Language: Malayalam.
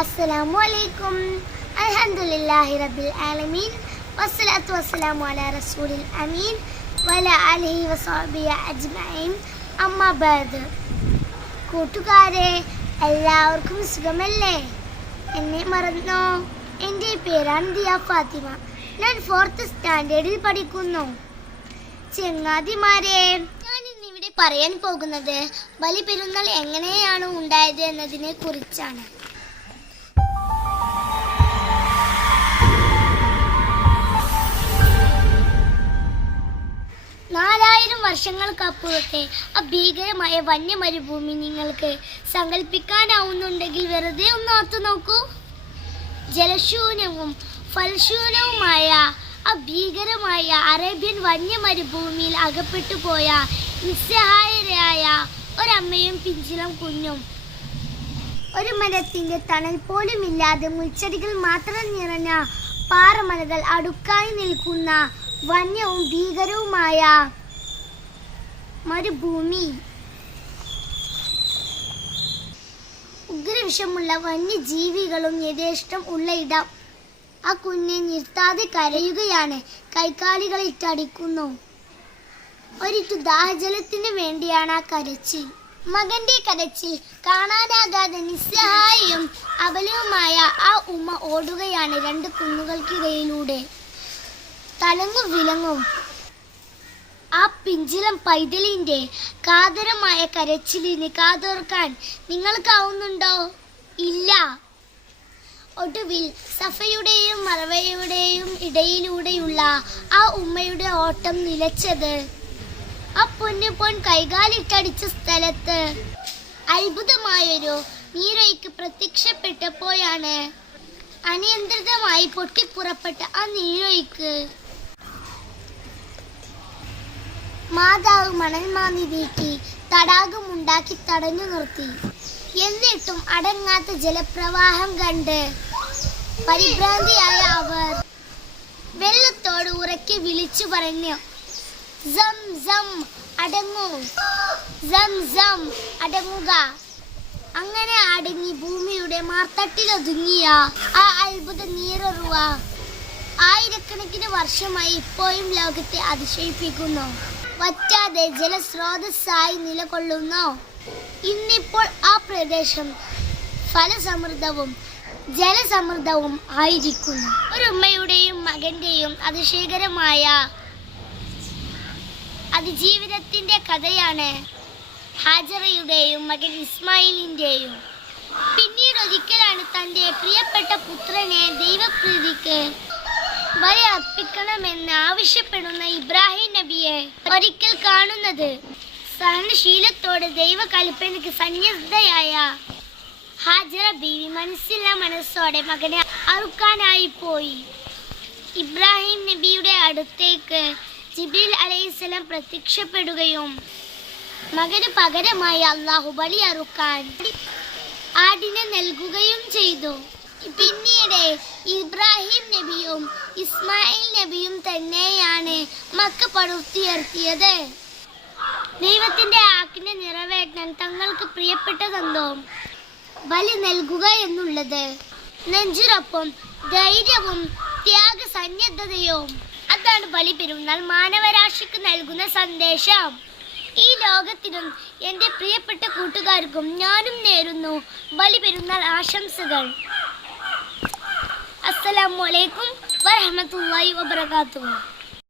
അസ്സലാമു അൽഹംദുലില്ലാഹി റബ്ബിൽ ആലമീൻ വസ്സലാത്തു വസ്സലാമു അലാ റസൂലിൽ അമീൻ വഅലാ ആലിഹി വസഹ്ബിഹി അജ്മഈൻ അമ്മാ ബഅദ്. കൂട്ടുകാരെ, എല്ലാവർക്കും സുഖമല്ലേ? എന്നെ മറന്നോ? എൻ്റെ പേരാണ് ദിയ ഫാത്തിമ. ഞാൻ 4th സ്റ്റാൻഡേർഡിൽ പഠിക്കുന്നു. ചങ്ങാതിമാരെ, ഞാൻ ഇന്നിവിടെ പറയാൻ പോകുന്നത് ബലിപെരുന്നാൾ എങ്ങനെയാണ് ഉണ്ടായത് എന്നതിനെ കുറിച്ചാണ്. 4000 വർഷങ്ങൾക്കപ്പുറത്തെ അഭീകരമായ വന്യമരുഭൂമി നിങ്ങൾക്ക് സങ്കല്പിക്കാനാവുന്നുണ്ടെങ്കിൽ വെറുതെ ഒന്ന് ഓർത്തു നോക്കൂ. ജലശൂന്യവും ഫലശൂന്യവുമായ അഭീകരമായ അറേബ്യൻ വന്യമരുഭൂമിയിൽ അകപ്പെട്ടു പോയ നിസ്സഹായരായ ഒരമ്മയും പിഞ്ചിളം കുഞ്ഞും, ഒരു മരത്തിന്റെ തണൽ പോലും ഇല്ലാതെ മുൾച്ചെടികൾ മാത്രം നിറഞ്ഞ പാറമലകൾ അടുക്കായി നിൽക്കുന്ന വന്യവും ഭീകരവുമായ മരുഭൂമി, ഉഗ്രവിഷമുള്ള വന്യജീവികളും യഥേഷ്ടം ഉള്ള ഇടം. ആ കുഞ്ഞെ നിർത്താതെ കരയുകയാണ്, കൈകാലികളിട്ടടിക്കുന്നു. ഒരിറ്റു ദാഹജലത്തിന് വേണ്ടിയാണ് ആ കരച്ചിൽ. മകന്റെ കരച്ചിൽ കാണാനാകാതെ നിസ്സഹായയും അബലവുമായ ആ ഉമ്മ ഓടുകയാണ് 2 കുന്നുകൾക്കിടയിലൂടെ. തലങ്ങും വിലങ്ങും ആ പിഞ്ചിളം പൈതലിന്റെ കാതരമായ കരച്ചിലിന് കാതോർക്കാൻ നിങ്ങൾക്കാവുന്നുണ്ടോ? ഇല്ല. ഒടുവിൽ സഫയുടെയും മറവയുടെയും ഇടയിലൂടെയുള്ള ആ ഉമ്മയുടെ ഓട്ടം നിലച്ചത് ആ പൊൻ കൈകാലിട്ടടിച്ച സ്ഥലത്ത് അത്ഭുതമായൊരു നീരൊഴുക്ക് പ്രത്യക്ഷപ്പെട്ടപ്പോഴാണ്. അനിയന്ത്രിതമായി പൊട്ടിപ്പുറപ്പെട്ട ആ നീരൊഴുക്ക് മാതാവ് മണൽ മാന്തി നീക്കി തടാകമുണ്ടാക്കി തടഞ്ഞു നിർത്തി. എന്നിട്ടും അടങ്ങാത്ത ജലപ്രവാഹം കണ്ട് പരിഭ്രാന്തിയായ അവർ വെള്ളത്തോട് ഉറക്കെ വിളിച്ചു പറഞ്ഞു, സം സം അടങ്ങൂ, സം സം അടങ്ങുക. അങ്ങനെ അടങ്ങി ഭൂമിയുടെ മാർത്തട്ടിലൊതുങ്ങിയ ആ അത്ഭുത നീരുറവ ആയിരക്കണക്കിന് വർഷമായി ഇപ്പോഴും ലോകത്തെ അതിശയിപ്പിക്കുന്നു. വറ്റാതെ ജലസ്രോതസ്സായി നിലകൊള്ളുന്നു. ഇന്നിപ്പോൾ ആ പ്രദേശം ഫലസമൃദ്ധവും ജലസമൃദ്ധവും ആയിരിക്കുന്നു. ഒരു ഉമ്മയുടെയും മകന്റെയും അതിശയകരമായ അതിജീവിതത്തിന്റെ കഥയാണ് ഹാജറയുടെയും മകൻ ഇസ്മായിലിന്റെയും. പിന്നീട് ഒരിക്കലാണ് തന്റെ പ്രിയപ്പെട്ട പുത്രനെ ദൈവപ്രീതിക്ക് ബലി അർപ്പിക്കണമെന്ന് ആവശ്യപ്പെടുന്ന ഇബ്രാഹിം നബിയെ ഒരിക്കൽ കാണുന്നത്. സഹനശീലത്തോടെ ദൈവകൽപ്പനയ്ക്ക് സന്യസ്തയായ ഹാജറ ബീവി മനസ്സില്ല മനസ്സോടെ മകനെ അറുക്കാനായി പോയി. ഇബ്രാഹിം നബിയുടെ അടുത്തേക്ക് ജിബ്രീൽ അലൈഹിസ്സലാം പ്രത്യക്ഷപ്പെടുകയും മകന് പകരമായി അള്ളാഹു ബലി അറുക്കാൻ ആടിനെ നൽകുകയും ചെയ്തു. പിന്നീട് ഇബ്രാഹിം നബിയും ഇസ്മായിൽ നബിയും തന്നെയാണ് മക്ക പടുത്തുയർത്തിയത്. ദൈവത്തിന്റെ ആജ്ഞ നിറവേറ്റാൻ തങ്ങൾക്ക് പ്രിയപ്പെട്ടതെന്തോ ബലി നൽകുക എന്നുള്ളത്. നെഞ്ചുറപ്പും ധൈര്യവും ത്യാഗസന്നദ്ധതയും, അതാണ് ബലിപെരുന്നാൾ മാനവരാശിക്ക് നൽകുന്ന സന്ദേശം. ഈ ലോകത്തിനും എൻ്റെ പ്രിയപ്പെട്ട കൂട്ടുകാർക്കും ഞാനും നേരുന്നു ബലിപെരുന്നാൾ ആശംസകൾ. അസ്സലാമു അലൈക്കും വറഹ്മത്തുള്ളാഹി വബറകാതുഹു.